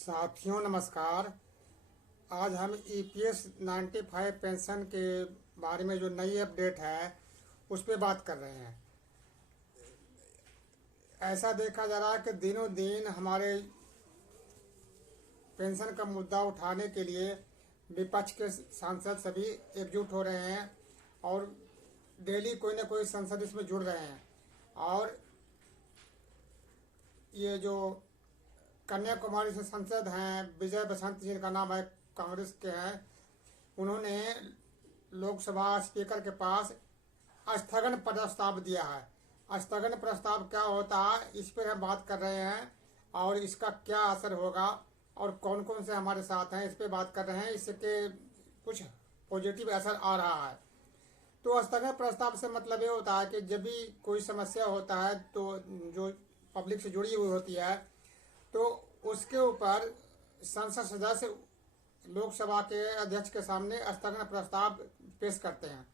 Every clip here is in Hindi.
साथियों नमस्कार। आज हम ईपीएस 95 पेंशन के बारे में जो नई अपडेट है उस पर बात कर रहे हैं। ऐसा देखा जा रहा है कि दिनों दिन हमारे पेंशन का मुद्दा उठाने के लिए विपक्ष के सांसद सभी एकजुट हो रहे हैं और डेली कोई ना कोई सांसद इसमें जुड़ रहे हैं। और ये जो कन्याकुमारी से सांसद हैं विजय बसंत जिनका नाम है, कांग्रेस के हैं, उन्होंने लोकसभा स्पीकर के पास स्थगन प्रस्ताव दिया है। स्थगन प्रस्ताव क्या होता है इस पर हम बात कर रहे हैं और इसका क्या असर होगा और कौन कौन से हमारे साथ हैं इस पर बात कर रहे हैं। इसके कुछ पॉजिटिव असर आ रहा है। तो स्थगन प्रस्ताव से मतलब ये होता है कि जब भी कोई समस्या होता है तो जो पब्लिक से जुड़ी हुई होती है तो उसके ऊपर संसद सदस्य लोकसभा के अध्यक्ष के सामने स्थगन प्रस्ताव पेश करते हैं।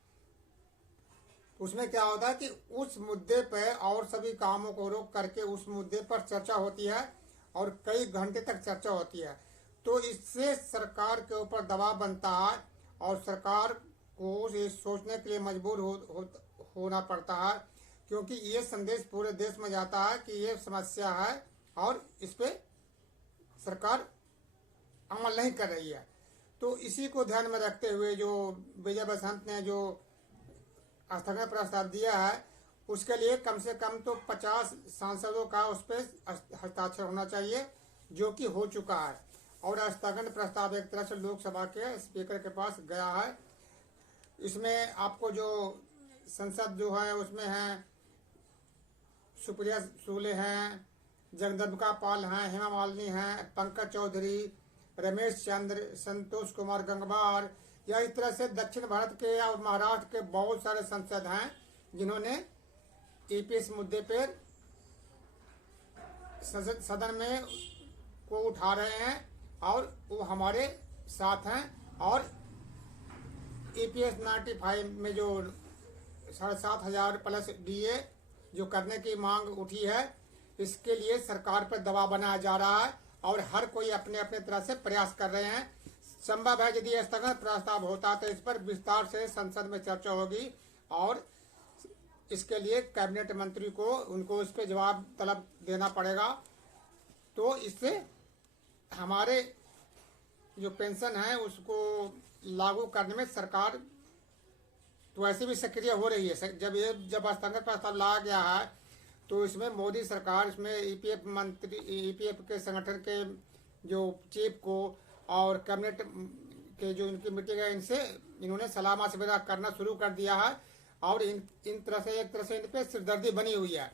उसमें क्या होता है कि उस मुद्दे पर और सभी कामों को रोक करके उस मुद्दे पर चर्चा होती है और कई घंटे तक चर्चा होती है। तो इससे सरकार के ऊपर दबाव बनता है और सरकार को ये सोचने के लिए मजबूर होना पड़ता है, क्योंकि ये संदेश पूरे देश में जाता है कि ये समस्या है और इस पे सरकार अमल नहीं कर रही है। तो इसी को ध्यान में रखते हुए जो विजय बसंत ने जो स्थगन प्रस्ताव दिया है उसके लिए कम से कम तो 50 सांसदों का उस पर हस्ताक्षर होना चाहिए, जो कि हो चुका है। और स्थगन प्रस्ताव एक तरह से लोकसभा के स्पीकर के पास गया है। इसमें आपको जो संसद जो है उसमें है सुप्रिया सुले हैं, जगदम्बिका पाल हैं, हेमा मालिनी हैं, पंकज चौधरी, रमेश चंद्र, संतोष कुमार गंगवार, या इस तरह से दक्षिण भारत के और महाराष्ट्र के बहुत सारे सांसद हैं जिन्होंने ईपीएस मुद्दे पर सदन में को उठा रहे हैं और वो हमारे साथ हैं। और ईपीएस 95 में जो 7,500 प्लस डीए जो करने की मांग उठी है इसके लिए सरकार पर दबाव बनाया जा रहा है और हर कोई अपने अपने तरह से प्रयास कर रहे हैं। संभव है यदि स्थगन प्रस्ताव होता तो इस पर विस्तार से संसद में चर्चा होगी और इसके लिए कैबिनेट मंत्री को उनको इस पर जवाब तलब देना पड़ेगा। तो इससे हमारे जो पेंशन है उसको लागू करने में सरकार तो ऐसे भी सक्रिय हो रही है। जब स्थगन प्रस्ताव लाया गया है तो इसमें मोदी सरकार इसमें ईपीएफ के संगठन के जो चीफ को और कैबिनेट के जो इनकी मीटिंग है इनसे इन्होंने सलाह मशविरा करना शुरू कर दिया है और इन तरह से एक तरह से इन पे सिरदर्दी बनी हुई है।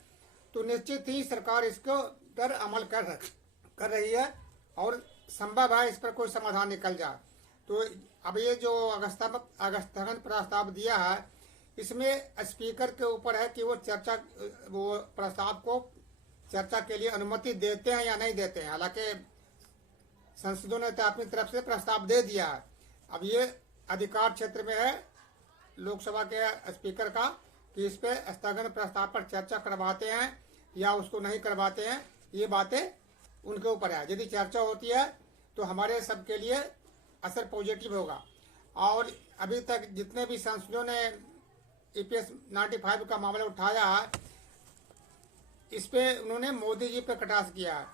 तो निश्चित ही सरकार इसको पर अमल कर रही है और संभव है इस पर कोई समाधान निकल जाए। तो अब ये जो स्थगन प्रस्ताव दिया है इसमें स्पीकर के ऊपर है कि वो प्रस्ताव को चर्चा के लिए अनुमति देते हैं या नहीं देते हैं। हालांकि संसदों ने तो अपनी तरफ से प्रस्ताव दे दिया है। अब ये अधिकार क्षेत्र में है लोकसभा के स्पीकर का कि इस पे स्थगन प्रस्ताव पर चर्चा करवाते हैं या उसको नहीं करवाते हैं। ये बातें उनके ऊपर है। यदि चर्चा होती है तो हमारे सबके लिए असर पॉजिटिव होगा। और अभी तक जितने भी सांसदों ने ईपीएस 95 का मामला उठाया है इस पे उन्होंने मोदी जी पे कटाक्ष किया है।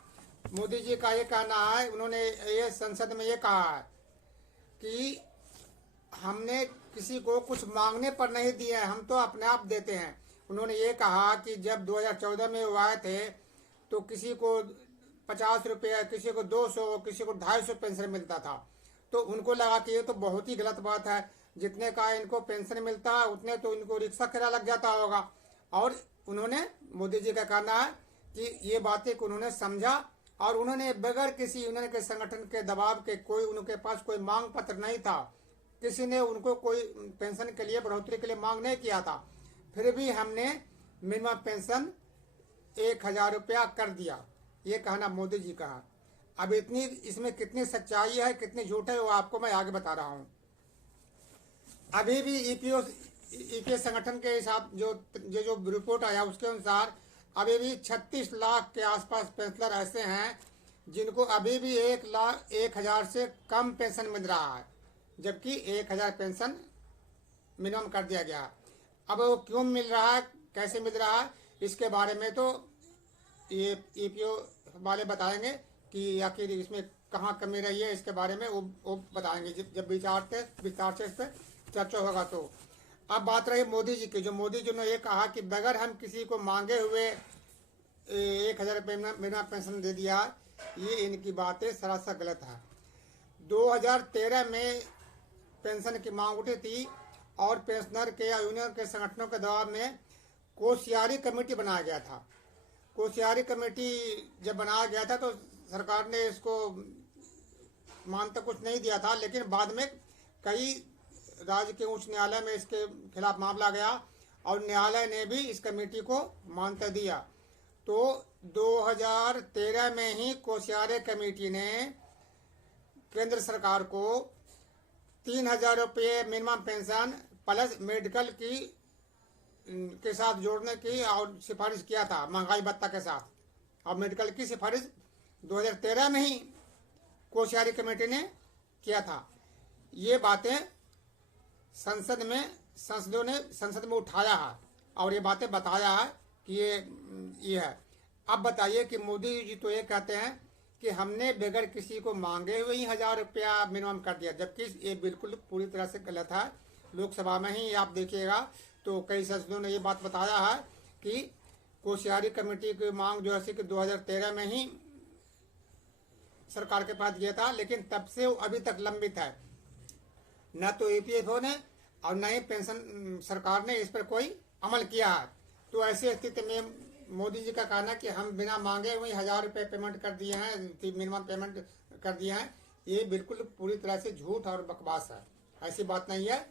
मोदी जी का ये कहना है, उन्होंने ये संसद में ये कहा है कि हमने किसी को कुछ मांगने पर नहीं दिए हैं, हम तो अपने आप देते हैं। उन्होंने ये कहा कि जब 2014 में वो आए थे तो किसी को 50 रुपये, किसी को 200, किसी को 250 पेंशन मिलता था। तो उनको लगा कि ये तो बहुत ही गलत बात है, जितने का इनको पेंशन मिलता है उतने तो इनको रिक्शा किराया लग जाता होगा। और उन्होंने मोदी जी का कहना है कि ये बातें को उन्होंने समझा और उन्होंने बगैर किसी यूनियन के संगठन के दबाव के कोई उनके पास कोई मांग पत्र नहीं था, किसी ने उनको कोई पेंशन के लिए बढ़ोतरी के लिए मांग नहीं किया था, फिर भी हमने मिनिमम पेंशन 1,000 रुपया कर दिया। ये कहना मोदी जी का है। अब इतनी इसमें कितनी सच्चाई है कितनी झूठ है वो आपको मैं आगे बता रहा हूँ। अभी भी ईपीएस संगठन के हिसाब जो रिपोर्ट आया उसके अनुसार अभी भी 36 लाख के आसपास पेंशनर ऐसे हैं जिनको अभी भी 1,01,000 से कम पेंशन मिल रहा है, जबकि 1,000 पेंशन मिनिमम कर दिया गया। अब वो क्यों मिल रहा है, कैसे मिल रहा है, इसके बारे में तो ये ईपीओ वाले बताएंगे कि आखिर इसमें कहाँ कमी रही है। इसके बारे में वो बताएंगे जब विस्तार से इस पर चर्चा होगा। तो अब बात रही मोदी जी की, जो मोदी जी ने ये कहा कि बगैर हम किसी को मांगे हुए 1,000 रुपये बिना पेंशन दे दिया, ये इनकी बातें सरासर गलत है। 2013 में पेंशन की मांग उठी थी और पेंशनर के या यूनियन के संगठनों के दबाव में कोश्यारी कमेटी बनाया गया था। कोश्यारी कमेटी जब बनाया गया था तो सरकार ने इसको मानता कुछ नहीं दिया था, लेकिन बाद में कई राज्य के उच्च न्यायालय में इसके खिलाफ मामला गया और न्यायालय ने भी इस कमेटी को मान्यता दिया। तो 2013 में ही कोश्यारी कमेटी ने केंद्र सरकार को 3,000 रुपये मिनिमम पेंशन प्लस मेडिकल की के साथ जोड़ने की और सिफारिश किया था, महंगाई भत्ता के साथ। और मेडिकल की सिफारिश 2013 में ही कोश्यारी कमेटी ने किया था। ये बातें संसद में उठाया है और ये बातें बताया है कि ये है। अब बताइए कि मोदी जी तो ये कहते हैं कि हमने बगैर किसी को मांगे हुए ही 1,000 रुपया मिनिमम कर दिया, जबकि ये बिल्कुल पूरी तरह से गलत है। लोकसभा में ही आप देखिएगा तो कई सांसदों ने ये बात बताया है कि कोश्यारी कमेटी की मांग जो है कि 2013 में ही सरकार के पास गया था, लेकिन तब से वो अभी तक लंबित है। न तो ईपीएफओ ने और न ही पेंशन सरकार ने इस पर कोई अमल किया है। तो ऐसी स्थिति में मोदी जी का कहना कि हम बिना मांगे हुए 1,000 रुपये पेमेंट कर दिए हैं, मिनिमम पेमेंट कर दिए हैं, ये बिल्कुल पूरी तरह से झूठ और बकवास है। ऐसी बात नहीं है।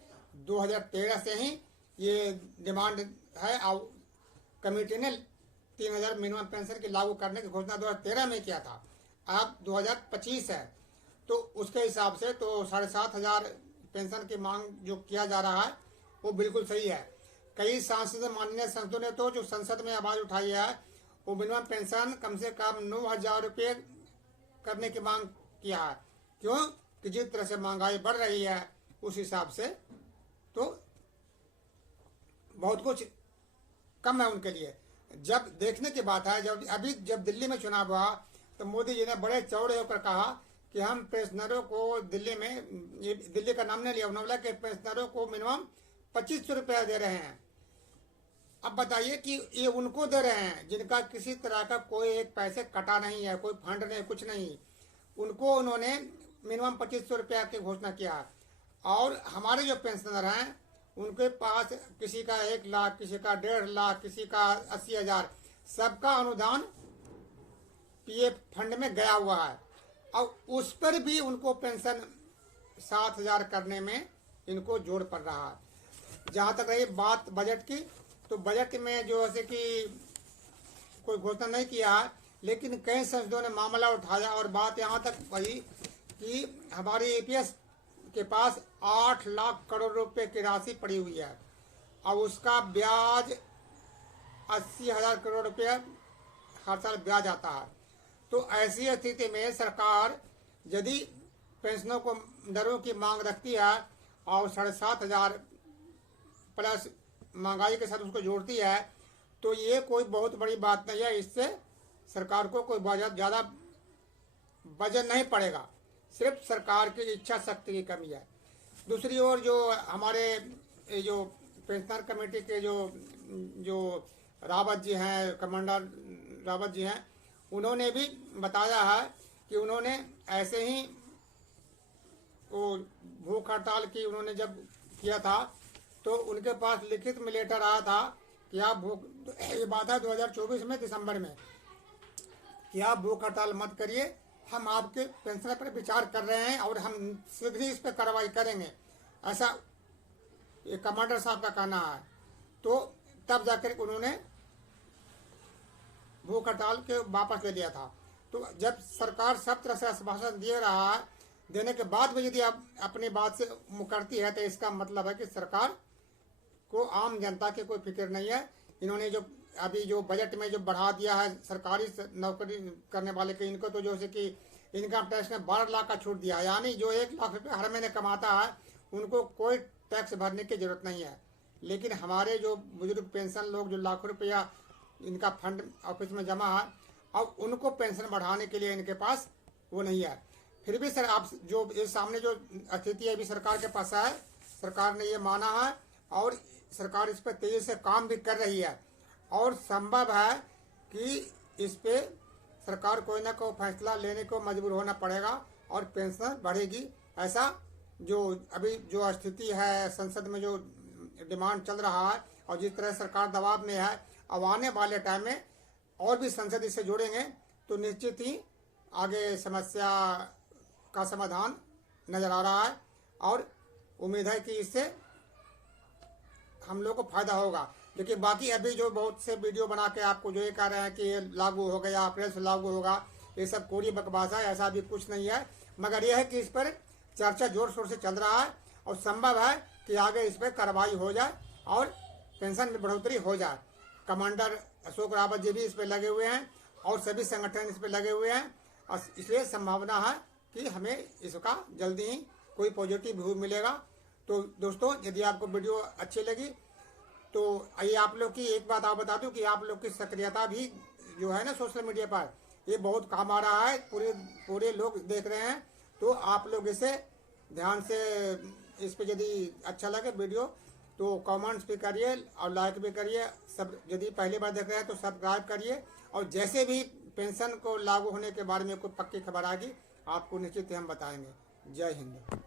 2013 से ही ये डिमांड है और कमेटी ने 3,000 मिनिमम पेंशन की लागू करने की घोषणा 2013 में किया था। अब 2025 है तो उसके हिसाब से तो 7,500 पेंशन की मांग जो किया जा रहा है वो बिल्कुल सही है। कई माननीय सांसदों ने तो जो संसद में आवाज उठाई है वो मिनिमम पेंशन कम से कम 9,000 रुपये करने की मांग किया है। क्यों कि जिस तरह से महंगाई बढ़ रही है उस हिसाब से तो बहुत कुछ कम है उनके लिए। जब देखने की बात है, जब दिल्ली में चुनाव हुआ तो मोदी जी ने बड़े चौड़े होकर कहा कि हम पेंशनरों को दिल्ली में, ये दिल्ली का नाम नहीं लिया, उन्होंने बोला कि पेंशनरों को मिनिमम 2,500 रुपया दे रहे हैं। अब बताइए कि ये उनको दे रहे हैं जिनका किसी तरह का कोई एक पैसे कटा नहीं है, कोई फंड नहीं, कुछ नहीं। उनको उन्होंने मिनिमम 2,500 रुपया की घोषणा किया। और हमारे जो पेंशनर हैं उनके पास किसी का 1 लाख, किसी का 1.5 लाख, किसी का 80,000, सबका अनुदान पीएफ फंड में गया हुआ है और उस पर भी उनको पेंशन 7,000 करने में इनको जोड़ पड़ रहा है। जहाँ तक रही बात बजट की, तो बजट में जो है कि कोई घोषणा नहीं किया है, लेकिन कई सांसदों ने मामला उठाया और बात यहाँ तक वही कि हमारी ईपीएस के पास 8 लाख करोड़ रुपए की राशि पड़ी हुई है और उसका ब्याज 80,000 करोड़ रुपये हर साल ब्याज आता है। तो ऐसी स्थिति में सरकार यदि पेंशनों को दरों की मांग रखती है और 7,500 प्लस महंगाई के साथ उसको जोड़ती है तो ये कोई बहुत बड़ी बात नहीं है। इससे सरकार को कोई बहुत ज़्यादा वजन नहीं पड़ेगा, सिर्फ सरकार की इच्छा शक्ति की कमी है। दूसरी ओर जो हमारे जो पेंशनर कमेटी के जो रावत जी हैं, कमांडर रावत जी हैं, उन्होंने भी बताया है कि उन्होंने ऐसे ही वो भूख हड़ताल की उन्होंने जब किया था तो उनके पास लिखित में लेटर आया था कि आप ये बात है 2024 में दिसंबर में कि आप भूख हड़ताल मत करिए, हम आपके पेंशन पर विचार कर रहे हैं और हम शीघ्र ही इस पर कार्रवाई करेंगे, ऐसा ये कमांडर साहब का कहना है। तो तब जाकर उन्होंने भूख हड़ताल के वापस ले लिया था। तो जब सरकार सब तरह से आश्वासन दे रहा है, देने के बाद भी यदि आप अपनी बात से मुकरती है तो इसका मतलब है कि सरकार को आम जनता की कोई फिक्र नहीं है। इन्होंने जो अभी जो बजट में जो बढ़ा दिया है सरकारी नौकरी करने वाले के, इनको तो जैसे कि इनकम टैक्स में 12 लाख का छूट दिया है, यानी जो 1 लाख रुपये हर महीने कमाता है उनको कोई टैक्स भरने की जरूरत नहीं है। लेकिन हमारे जो बुजुर्ग पेंशन लोग जो लाखों रुपया इनका फंड ऑफिस में जमा है, अब उनको पेंशन बढ़ाने के लिए इनके पास वो नहीं है। फिर भी सर आप जो ये सामने जो स्थिति है अभी सरकार के पास है, सरकार ने ये माना है और सरकार इस पर तेजी से काम भी कर रही है और संभव है कि इस पे सरकार कोई ना कोई फैसला लेने को मजबूर होना पड़ेगा और पेंशन बढ़ेगी। ऐसा जो अभी जो स्थिति है संसद में जो डिमांड चल रहा है और जिस तरह सरकार दबाव में है, अब आने वाले टाइम में और भी संसद इससे जुड़ेंगे तो निश्चित ही आगे समस्या का समाधान नजर आ रहा है और उम्मीद है कि इससे हम लोग को फायदा होगा। लेकिन बाकी अभी जो बहुत से वीडियो बना के आपको जो ये कह रहे हैं कि ये लागू हो गया, अप्रैल से लागू होगा, ये सब कोरी बकवास है, ऐसा भी कुछ नहीं है। मगर यह है कि इस पर चर्चा जोर शोर से चल रहा है और संभव है कि आगे इस पर कार्रवाई हो जाए और पेंशन में बढ़ोतरी हो जाए। कमांडर अशोक रावत जी भी इस पर लगे हुए हैं और सभी संगठन इस पर लगे हुए हैं और इसलिए संभावना है कि हमें इसका जल्दी ही कोई पॉजिटिव व्यू मिलेगा। तो दोस्तों यदि आपको वीडियो अच्छी लगी तो ये आप लोग की एक बात आप बता दूं कि आप लोग की सक्रियता भी जो है ना सोशल मीडिया पर, ये बहुत काम आ रहा है, पूरे लोग देख रहे हैं। तो आप लोग इसे ध्यान से इस पे यदि अच्छा लगे वीडियो तो कमेंट्स भी करिए और लाइक भी करिए। सब यदि पहली बार देख रहे हैं तो सब्सक्राइब करिए और जैसे भी पेंशन को लागू होने के बारे में कोई पक्की खबर आएगी आपको निश्चित ही हम बताएंगे। जय हिंद।